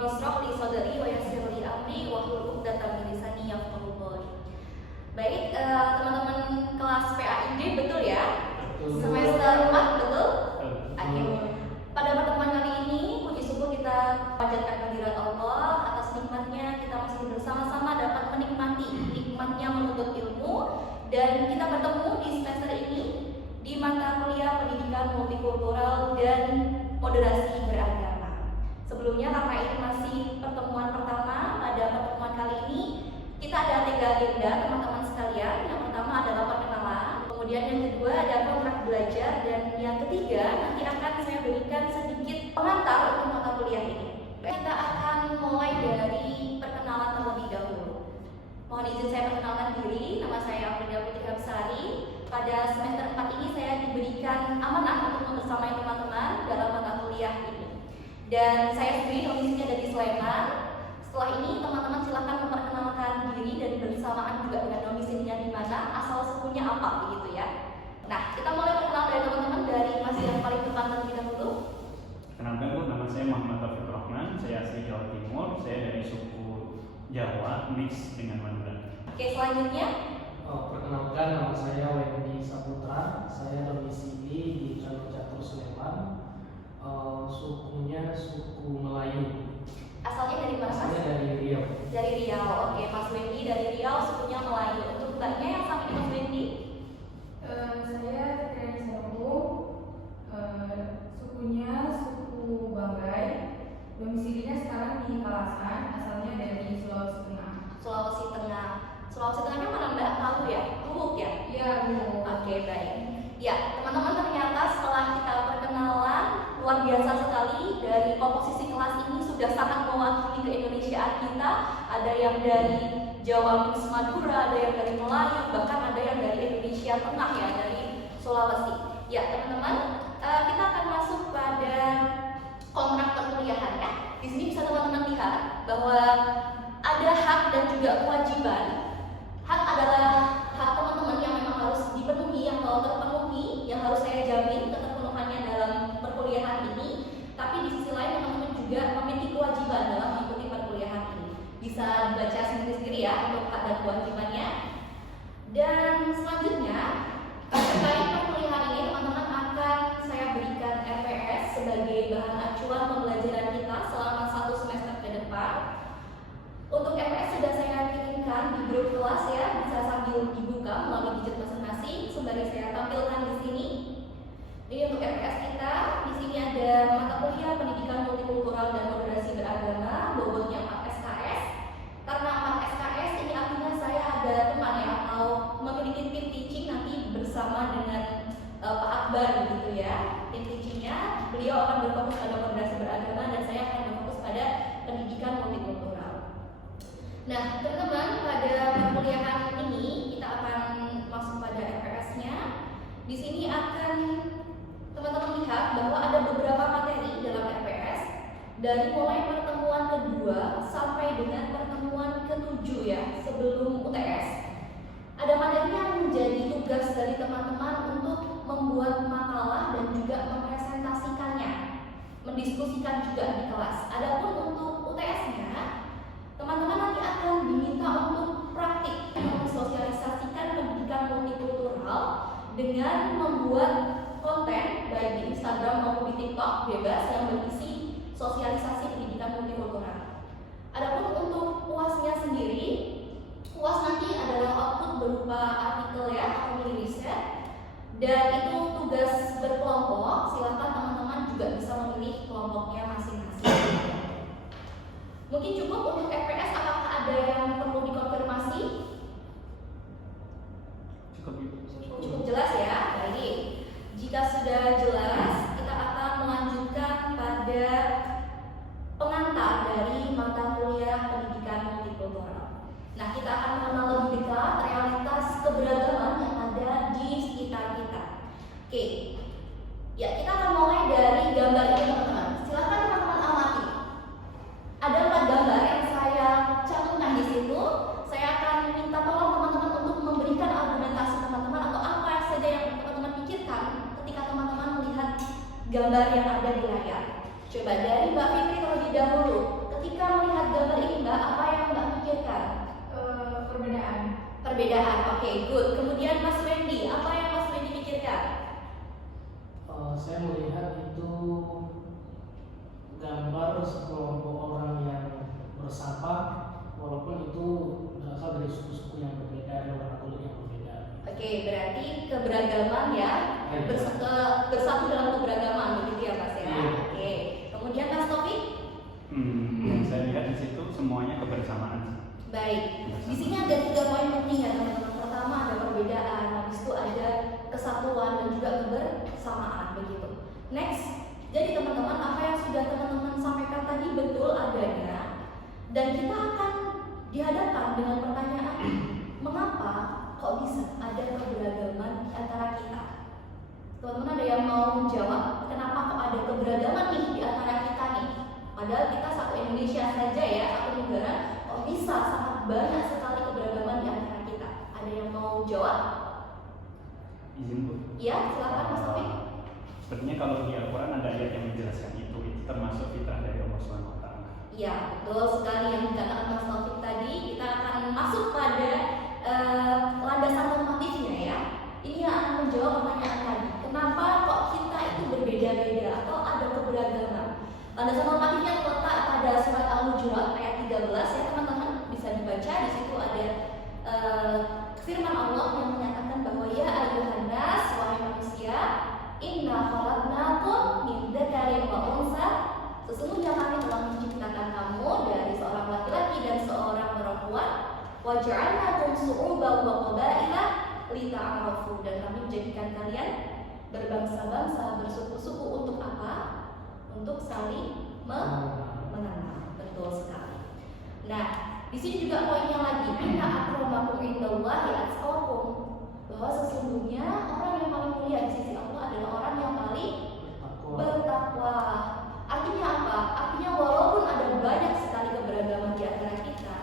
Rabbi shrah li sadri wa yassir li amri wahlul 'uqdatam min lisani yafqahu qawli. Baik, teman-teman kelas PAID betul ya? Betul. Semester 4 betul? Oke. Betul. Pada pertemuan kali ini, puji syukur kita panjatkan kehadirat Allah atas nikmatnya kita masih bersama-sama dapat menikmati nikmatnya menuntut ilmu, dan kita bertemu di semester ini di mata kuliah pendidikan multikultural dan moderasi beragama. Sebelumnya, karena ini masih pertemuan pertama, pada pertemuan kali ini kita ada 3 agenda teman-teman sekalian. Yang pertama adalah perkenalan, kemudian yang kedua ada kontrak belajar, dan yang ketiga nanti akan saya berikan sedikit pengantar untuk mata kuliah ini. Kita akan mulai dari perkenalan terlebih dahulu. Mohon izin saya perkenalkan diri, nama saya Afrida Putri Hamsari. Pada semester 4 ini saya diberikan amanah untuk membersamai teman-teman dalam mata kuliah ini. Dan saya sendiri domisilinya dari Sleman. Setelah ini teman-teman silahkan memperkenalkan diri dan bersamaan juga dengan domisilinya di mana, asal sukunya apa, begitu ya. Nah, kita mulai perkenalan dari teman-teman dari masih yang paling depan terlebih dahulu. Kenalkan Bu, nama saya Muhammad Taufik Rahman, saya asli Jawa Timur, saya dari suku Jawa mix dengan Madura. Oke, selanjutnya. Perkenalkan, nama saya Wendy Saputra, saya domisili di Candor Catur Sleman, sukunya suku Melayu. Asalnya dari mana, Mas? Asalnya dari Riau. Dari Riau. Oke, Mas Wendy dari Riau, sukunya Melayu. Untuk Mbaknya yang sama dengan Mas Wendy? Saya Triani Sewu, sukunya suku Banggai, domisilinya sekarang di Kalasan, asalnya dari Sulawesi Tengah. Sulawesi Tengah. Sulawesi Tengahnya mana Mbak? Tahu ya? Luhuk ya? Iya, Bu. Oke, baik. Ya, teman-teman, ternyata setelah kita perkenalan, luar biasa sekali dari komposisi kelas ini sudah sangat mewakili keindonesiaan kita. Ada yang dari Jawa mix Madura, ada yang dari Melayu, bahkan ada yang dari Indonesia Tengah ya, dari Sulawesi. Ya, teman-teman, kita akan masuk pada kontrak perkuliahan ya. Di sini bisa teman-teman lihat bahwa ada hak dan juga kewajiban. Hak adalah hak teman-teman yang memang harus dipenuhi, yang kalau terpenuhi, yang harus saya jamin keterpenuhannya dalam perkuliahan ini. Tapi di sisi lain teman-teman juga memiliki kewajiban dalam mengikuti perkuliahan ini. Bisa dibaca sendiri-sendiri ya untuk hak dan kewajibannya. Dan selanjutnya terkait perkuliahan ini, teman-teman akan saya berikan RPS sebagai bahan acuan pembelajaran kita selama 1 semester ke depan. Untuk RPS sudah saya kirimkan di grup kelas ya, bisa sambil dibuka melalui gadget masing-masing sembari saya tampilkan di sini. Ini untuk RPS kita. Di sini ada mata kuliah pendidikan multikultural dan moderasi beragama, bobotnya 4 SKS. Karena 4 SKS ini artinya saya ada teman ya, atau memiliki tim teaching nanti bersama dengan Pak Akbar gitu ya. Tim teachingnya, beliau akan berfokus pada moderasi beragama dan saya akan berfokus pada pendidikan multikultural. Nah, teman-teman, pada perkuliahan ini kita akan masuk pada RPS-nya. Di sini akan teman-teman lihat bahwa ada beberapa materi dalam RPS dari mulai pertemuan kedua sampai dengan pertemuan ke-7 ya, sebelum UTS. Ada materi yang menjadi tugas dari teman-teman untuk membuat makalah dan juga mempresentasikannya, mendiskusikan juga di kelas. Adapun untuk UTS-nya, teman-teman nanti akan diminta untuk praktik mensosialisasikan pendidikan multikultural dengan membuat konten baik di Instagram maupun di TikTok bebas yang berisi sosialisasi pendidikan multikultural. Adapun untuk UAS-nya sendiri, UAS nanti adalah output berupa artikel ya atau mini riset, dan itu tugas berkelompok. Silakan teman-teman juga bisa memilih kelompoknya masing-masing. Mungkin cukup untuk RPS, apakah ada yang perlu dikonfirmasi? Cukup jelas ya? Baik. Jika sudah jelas, kita akan melanjutkan pada pengantar dari mata kuliah pendidikan multikultural. Nah, kita akan mengenal lebih dekat realitas keberagaman yang ada di sekitar kita. Oke. Ya, kita akan mulai dari gambar ini, teman-teman. Silakan teman-teman amati. Ada 4 gambar yang saya cantumkan di situ. Saya akan minta tolong teman-teman untuk memberikan argumentasi teman-teman atau apa saja yang teman-teman pikirkan ketika teman-teman melihat gambar yang ada di layar. Coba dari Mbak Fitri terlebih dahulu. Ketika ketika melihat gambar ini Mbak, apa yang Mbak pikirkan? Perbedaan. Perbedaan, oke, good. Kemudian Mas Wendy, apa yang Mas Wendy pikirkan? Saya melihat itu gambar sekelompok orang yang bersama, walaupun itu berasal dari suku-suku yang berbeda dan warna kulit yang berbeda. Oke, berarti keberagaman ya, bersatu dalam keberagaman, begitu ya Mas ya. Iya. Oke, kemudian Mas Taufik? Yang saya lihat di situ semuanya kebersamaan. Baik, di sini ada 3 poin penting ya teman-teman. Pertama ada perbedaan, habis itu ada kesatuan dan juga kebersamaan begitu. Next, jadi teman-teman apa yang sudah teman-teman sampaikan tadi betul adanya, dan kita akan dihadapkan dengan pertanyaan, mengapa kok bisa ada keberagaman di antara kita? Teman-teman ada yang mau menjawab kenapa kok ada keberagaman nih di antara kita nih? Padahal kita satu Indonesia saja ya, satu negara, kok bisa sangat banyak sekali keberagaman di antara kita? Ada yang mau jawab? Izin Bu. Ya, silakan Mas Taufik. Sepertinya kalau di Al-Quran ada ayat yang menjelaskan itu termasuk fitrah dari Allah SWT. Ya, betul sekali yang dikatakan Mas Taufik tadi. Kita akan masuk pada landasan normatifnya ya. Ini yang akan menjawab pertanyaan tadi. Kenapa kok kita itu berbeda-beda atau ada keberagaman? Landasan normatifnya terletak pada surat Al-Hujurat ayat 13 ya teman-teman, bisa dibaca. Di situ ada firman Allah yang menyatakan bahwa ya ayyuhan nas, wahai manusia, inna khalaqnakum min dzakarin wa unsa, sesungguhnya kami telah menciptakan kamu dari seorang laki-laki dan seorang perempuan, wa ja'alnakum syu'uban wa qabaila lita'arafu, dan kami menjadikan kalian berbangsa-bangsa, bersuku-suku untuk apa? Untuk saling mengenal. Betul sekali. Nah, di sini juga poinnya lagi, inna akramakum indallahi atqakum, bahwa sesungguhnya orang yang paling mulia di sisi Allah adalah orang yang paling bertakwa. Artinya apa? Artinya walaupun ada banyak sekali keberagaman di antara kita,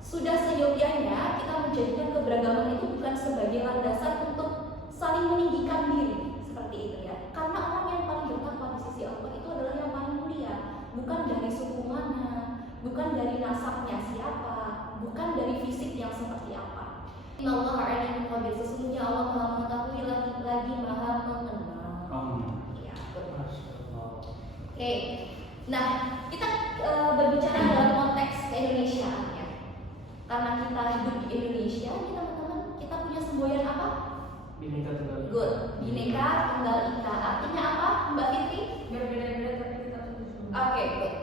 sudah seyogyanya kita menjadikan keberagaman itu bukan sebagai landasan untuk saling meninggikan diri seperti itu ya. Karena orang yang paling bertakwa di sisi Allah itu adalah yang paling mulia, bukan dari suku mana, bukan dari nasabnya siapa, bukan dari fisik yang seperti apa. Innallaha alimun khabir, sesungguhnya Allah Maha mengetahui lagi Maha mengenal. Ya, Oke. Nah, kita berbicara dalam konteks keindonesiaan ya. Karena kita hidup di Indonesia, teman-teman, kita punya semboyan apa? Bhinneka Tunggal Ika. Good. Bhinneka Tunggal Ika. Artinya apa, Mbak Fitri? Berbeda-beda tapi kita satu. Oke, good.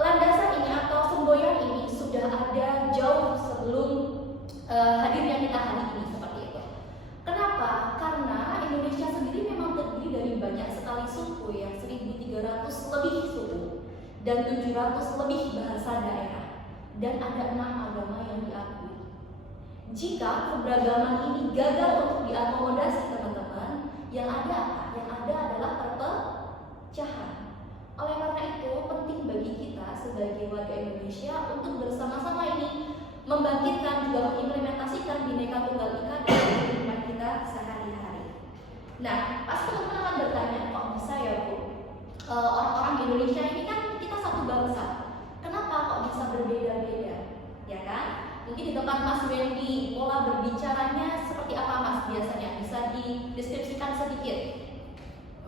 Landasan ini atau semboyan ini sudah ada jauh sebelum hadirnya kita hari ini seperti itu. Kenapa? Karena Indonesia sendiri memang terdiri dari banyak sekali suku ya, 1.300 lebih suku dan 700 lebih bahasa daerah, dan ada 6 agama yang diakui. Jika keberagaman ini gagal untuk diakomodasi teman-teman, yang ada apa? Yang ada adalah perpecahan. Oleh karena itu penting bagi kita sebagai warga Indonesia untuk bersama-sama ini membangkitkan juga mengimplementasikan Bhinneka Tunggal Ika dalam kehidupan kita sehari-hari. Nah, pasti teman-teman akan bertanya, kok bisa ya Bu? Orang-orang di Indonesia ini kan kita satu bangsa. Kenapa kok bisa berbeda-beda? Ya kan? Mungkin di tempat Mas Wendy, pola berbicaranya seperti apa Mas biasanya? Bisa dideskripsikan sedikit?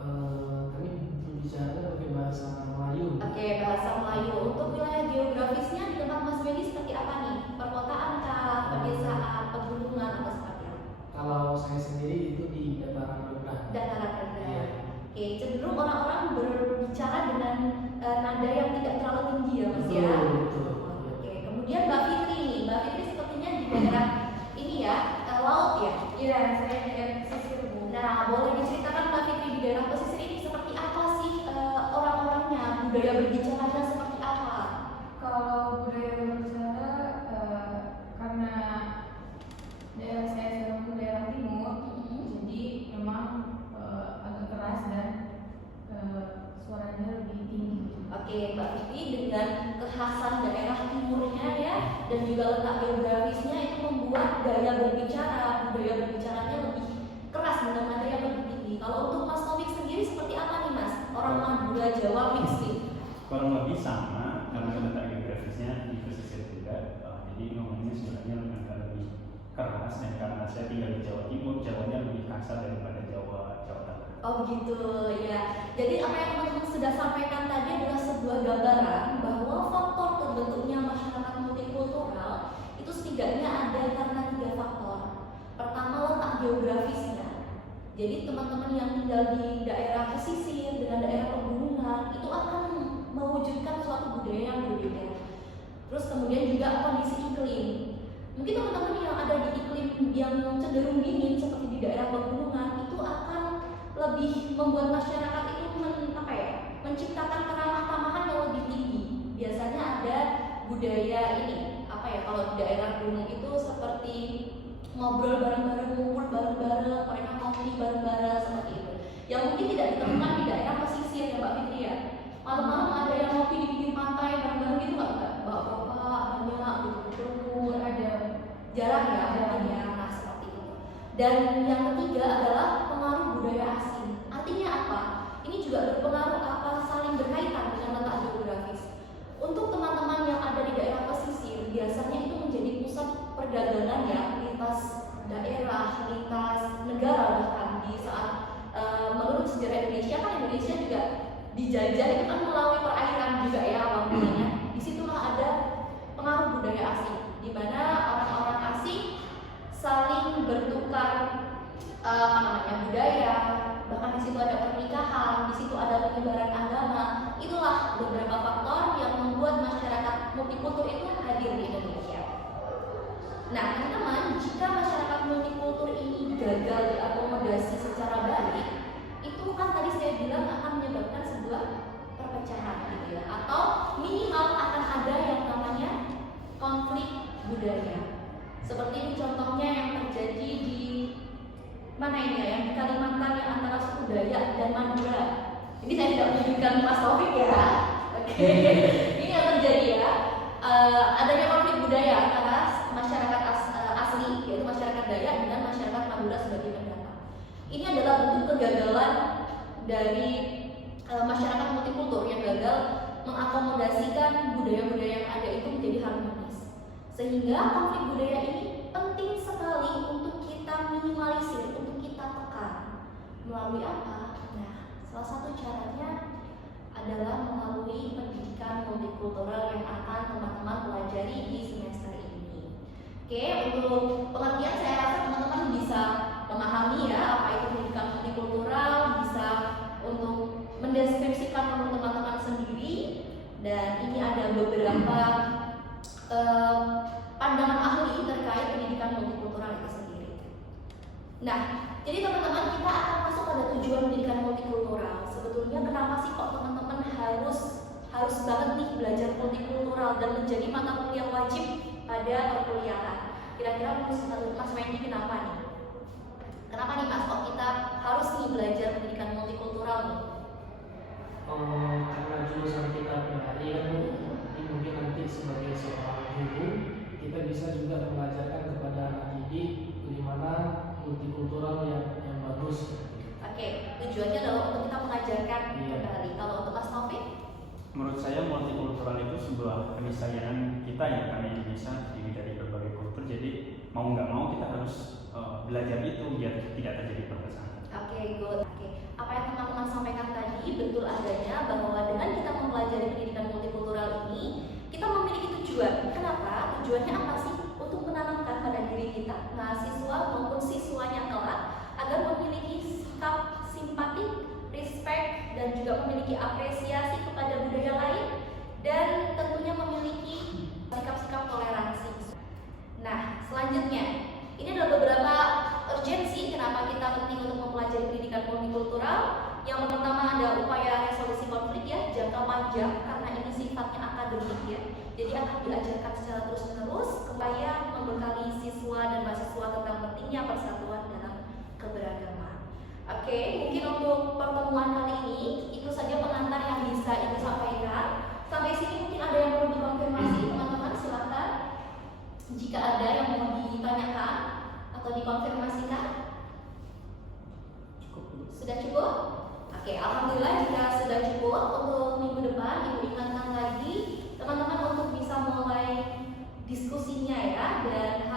Kami berbicara pakai bahasa Melayu. Oke, bahasa Melayu. Untuk wilayah geografisnya di tempat Mas Wendy seperti apa nih? Perkotaan kah, pedesaan, pegunungan atau seperti apa? Kalau saya sendiri itu di dataran rendah. Dataran rendah. Iya. Oke, cenderung orang-orang berbicara dengan nada yang tidak terlalu tinggi ya Mas ya. Betul. Oke, kemudian Mbak Fitri nih. Mbak Fitri sepertinya di daerah ini ya, laut ya. Iya, saya dari pesisir Bu. Nah, boleh diceritakan Mbak Fitri di daerah pesisir ini seperti apa sih orang-orangnya, budaya berbicaranya seperti apa? Kalau budaya berbicara, karena daerah saya sekarang daerah timur, jadi memang agak keras dan suaranya lebih tinggi. Oke, Mbak Fitri dengan kekhasan daerah timurnya ya, dan juga letak geografisnya itu membuat gaya berbicara, budaya berbicaranya lebih keras dengan nada yang lebih tinggi. Kalau untuk Mas Taufik sendiri seperti apa nih Mas? Orang Madura Jawa mix nih. kurang lebih sama karena letak geografisnya di pesisir juga. Jadi ngomongnya sebenarnya agak lebih keras, dan karena saya tinggal di Jawa Timur, Jawanya lebih kasar daripada Jawa Tengah. Oh begitu ya. Jadi apa yang teman-teman sudah sampaikan tadi adalah sebuah gambaran bahwa faktor terbentuknya masyarakat multikultural itu setidaknya ada karena 3 faktor. Pertama, letak geografisnya. Jadi teman-teman yang tinggal di daerah pesisir dengan daerah pegunungan itu akan mewujudkan suatu budaya yang berbeda. Terus kemudian juga kondisi iklim. Mungkin teman-teman yang ada di iklim yang cenderung dingin seperti di daerah pegunungan itu akan lebih membuat masyarakat itu menciptakan keramah-tamahan yang lebih tinggi. Biasanya ada budaya ini kalau di daerah gunung itu seperti ngobrol bareng-bareng, ngumpul bareng-bareng, mereka ngopi bareng-bareng seperti itu. Yang mungkin tidak ditemukan di daerah pesisir ya Mbak Fitri ya. Malam-malam ada yang ngopi di pinggir pantai bareng-bareng gitu nggak Mbak? Bapak-bapak banyak gitu, ada jarang ya, nah seperti itu. Dan yang ketiga adalah pengaruh budaya asing. Artinya apa? Ini juga berpengaruh saling berkaitan dengan letak geografis. Untuk teman-teman yang ada di daerah pesisir, biasanya itu menjadi pusat perdagangan ya, lintas daerah, lintas negara bahkan di saat menurut sejarah Indonesia kan Indonesia juga dijajah itu kan melalui perairan juga ya awal mulanya. Disitulah ada pengaruh budaya asing, di mana orang-orang asing saling bertukar budaya, bahkan di situ ada pernikahan, di situ ada penyebaran agama. Itulah beberapa faktor yang membuat masyarakat multikultur itu hadir di Indonesia. Nah, teman-teman, jika masyarakat multikultur ini gagal diakomodasi secara baik, itu kan tadi saya bilang akan menyebabkan sebuah perpecahan gitu ya, atau minimal akan ada yang namanya konflik budaya. Seperti ini contohnya yang terjadi di mana ini ya, yang di Kalimantan yang antara suku Dayak dan Madura. Ini saya tidak menyebutkan Mas Taufik ya. Oke. Ini yang terjadi ya. Adanya konflik budaya antara masyarakat asli yaitu masyarakat Dayak dengan masyarakat Madura sebagai pendatang. Ini adalah bentuk kegagalan dari masyarakat multikultur yang gagal mengakomodasikan budaya-budaya yang ada itu menjadi harmonis. Sehingga konflik budaya ini penting sekali untuk kita minimalisir, untuk kita tekan. Melalui apa? Nah, salah satu caranya adalah melalui pendidikan multikultural yang akan teman-teman pelajari di semester ini. Oke, untuk pengertian saya rasa teman-teman bisa memahami ya apa itu pendidikan multikultural, bisa untuk mendeskripsikan menurut teman-teman sendiri, dan ini ada beberapa pandangan ahli terkait pendidikan multikultural itu sendiri. Nah, jadi teman-teman kita akan masuk pada tujuan pendidikan multikultural. Sebetulnya kenapa sih kok teman-teman harus banget nih belajar multikultural dan menjadi mata kuliah wajib pada perkuliahan? Kira-kira Mas Wendy kenapa nih? Kenapa nih Mas kok kita harus nih belajar pendidikan multikultural nih? Karena jurusan kita PHI kan, mungkin nanti sebagai seorang guru kita bisa juga mengajarkan kepada anak didik bagaimana multikultural yang bagus. Oke, tujuannya adalah untuk kita mengajarkan kembali. Kalau untuk Mas Taufik? Menurut saya multikultural itu sebuah keniscayaan kita ya, karena Indonesia terdiri dari berbagai kultur. Jadi mau nggak mau kita harus belajar itu biar tidak terjadi perpecahan. Oke, good. Oke, apa yang teman-teman sampaikan tadi betul adanya bahwa dengan kita mempelajari pendidikan multikultural ini, kita memiliki tujuan. Kenapa? Tujuannya apa sih? Untuk menanamkan pada diri kita, mahasiswa maupun siswanya kelak, agar memiliki sikap simpatik, respect, dan juga memiliki apresiasi kepada budaya lain, dan tentunya memiliki sikap-sikap toleransi. Nah, selanjutnya, ini adalah beberapa urgensi kenapa kita penting untuk mempelajari pendidikan multikultural. Yang pertama ada upaya resolusi konflik ya, jangka panjang, karena ini sifatnya akademik ya. Jadi akan diajarkan secara terus-menerus supaya membekali siswa dan mahasiswa tentang pentingnya persatuan dalam keberagaman. Oke, mungkin untuk pertemuan kali ini itu saja pengantar yang bisa Ibu sampaikan. Sampai sini mungkin ada yang perlu dikonfirmasi, teman-teman silakan. Jika ada yang mau ditanyakan atau dikonfirmasikan. Sudah cukup? Oke, alhamdulillah jika sudah cukup. Untuk minggu depan Ibu ingat diskusinya ya, dan